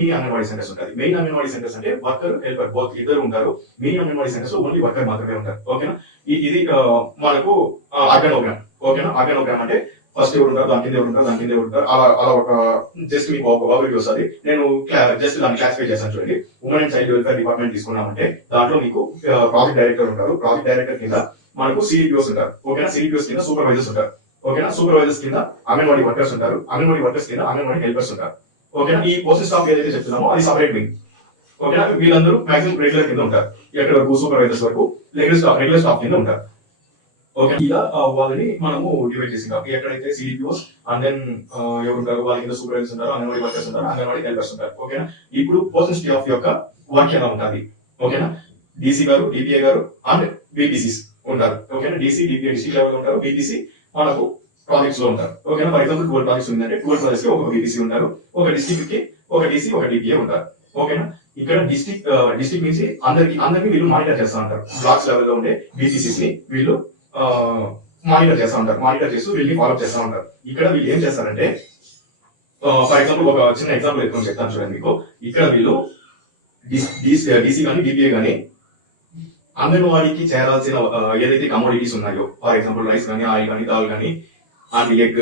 మీ anganwadi centres ఉంటుంది main anganwadi centres అంటే worker helper both ఇద్దరు ఉంటారు. Mini anganwadi centres only worker మాత్రమే ఉంటారు. ఓకేనా ఇది ఆ, మనకు ఆర్గానోగ్రామ్ ఓకేనా ఆర్గానోగ్రామ్ అంటే ఫస్ట్ ఎవరు ఉంటారు దాని కింద ఎవరు ఉంటారు దాని కింద ఎవరు ఉంటారు. అలా అలా ఒక జస్ట్ మీకు ఒక ఓవర్వ్యూ వస్తుంది. నేను జస్ట్ దాన్ని క్లాసిఫై చేశాను చూడండి. Women and child welfare department తీసుకున్నామంటే దాంట్లో మీకు ప్రాజెక్ట్ డైరెక్టర్ ఉంటారు. ప్రాజెక్ట్ డైరెక్టర్ కింద మనకు సిడిపిఓస్ ఉంటారు. ఓకేనా సిడిపిఓస్ కింద సూపర్వైజర్స్ ఉంటారు. ఓకేనా సూపర్వైజర్స్ కింద అంగన్వాడీ వర్కర్స్ ఉంటారు. అంగన్వాడీ వర్కర్స్ కింద అంగన్వాడీ హెల్పర్స్ ఉంటారు. ఓకేనా? ఈ పోస్ట్ స్టాఫ్ ఏదైతే చెప్తున్నామో అది సపరేట్ వింగ్ ఓకేనా? వీళ్ళందరూ మాక్సిమం రెగ్యులర్ కింద ఉంటారు. ఎక్కడ వరకు సూపర్వైజర్స్ వరకు రెగ్యులర్ స్టాఫ్ రెగ్యులర్ స్టాఫ్ కింద ఉంటారు. ఓకే? ఇలా వాళ్ళని మనము డివైడ్ చేసింటాం ఎక్కడైతే సిడిపిఓస్ అండ్ దెన్ ఎవరు ఉంటారు వాళ్ళ కింద సూపర్వైజర్స్ ఉంటారు అంగన్వాడీ వర్కర్స్ ఉంటారు అంగన్వాడీ హెల్పర్స్ ఉంటారు. ఓకేనా? ఇప్పుడు పర్సన్ స్టాఫ్ యొక్క వర్క్ ఎలా ఉంటుంది ఓకేనా? డీసీ గారు డిపిఏ గారు అండ్ బీపీసీస్ ఉంటారు. ఓకేనా? డీసీ డిపిఏ డిస్ట్రిక్ట్ లెవెల్ ఉంటారు. బీపీసీ మనకు ప్రాజెక్ట్స్లో ఉంటారు. ఓకేనా? ఫర్ ఎగ్జాంపుల్ ట్వెల్వ్ ప్రాజెక్ట్స్ ఉందంటే ట్వెల్వ్ ప్రాజెక్ట్స్కి ఒక డిసి ఉంటారు ఒక డిస్ట్రిక్ట్కి ఒక డీసీ ఒక డిపిఏ ఉంటారు. ఓకేనా? ఇక్కడ డిస్ట్రిక్ట్ డిస్ట్రిక్ట్ నుంచి అందరికి అందరికి వీళ్ళు మానిటర్ చేస్తా ఉంటారు. బ్లాక్స్ లెవెల్లో ఉండే బీసీసీస్ని వీళ్ళు మానిటర్ చేస్తా ఉంటారు. మానిటర్ చేస్తూ వీళ్ళని ఫాలో చేస్తా ఉంటారు. ఇక్కడ వీళ్ళు ఏం చేస్తారంటే ఫర్ ఎగ్జాంపుల్ ఒక చిన్న ఎగ్జాంపుల్ ఎత్తుకొని చెప్తాను చూడండి మీకు. ఇక్కడ వీళ్ళు డిసి కానీ డిపిఏ కానీ అంగన్వాడీకి చేరాల్సిన ఏదైతే కమోడిటీస్ ఉన్నాయో ఫర్ ఎగ్జాంపుల్ రైస్ కానీ ఆయిల్ కానీ దాల్ కానీ అండ్ ఎగ్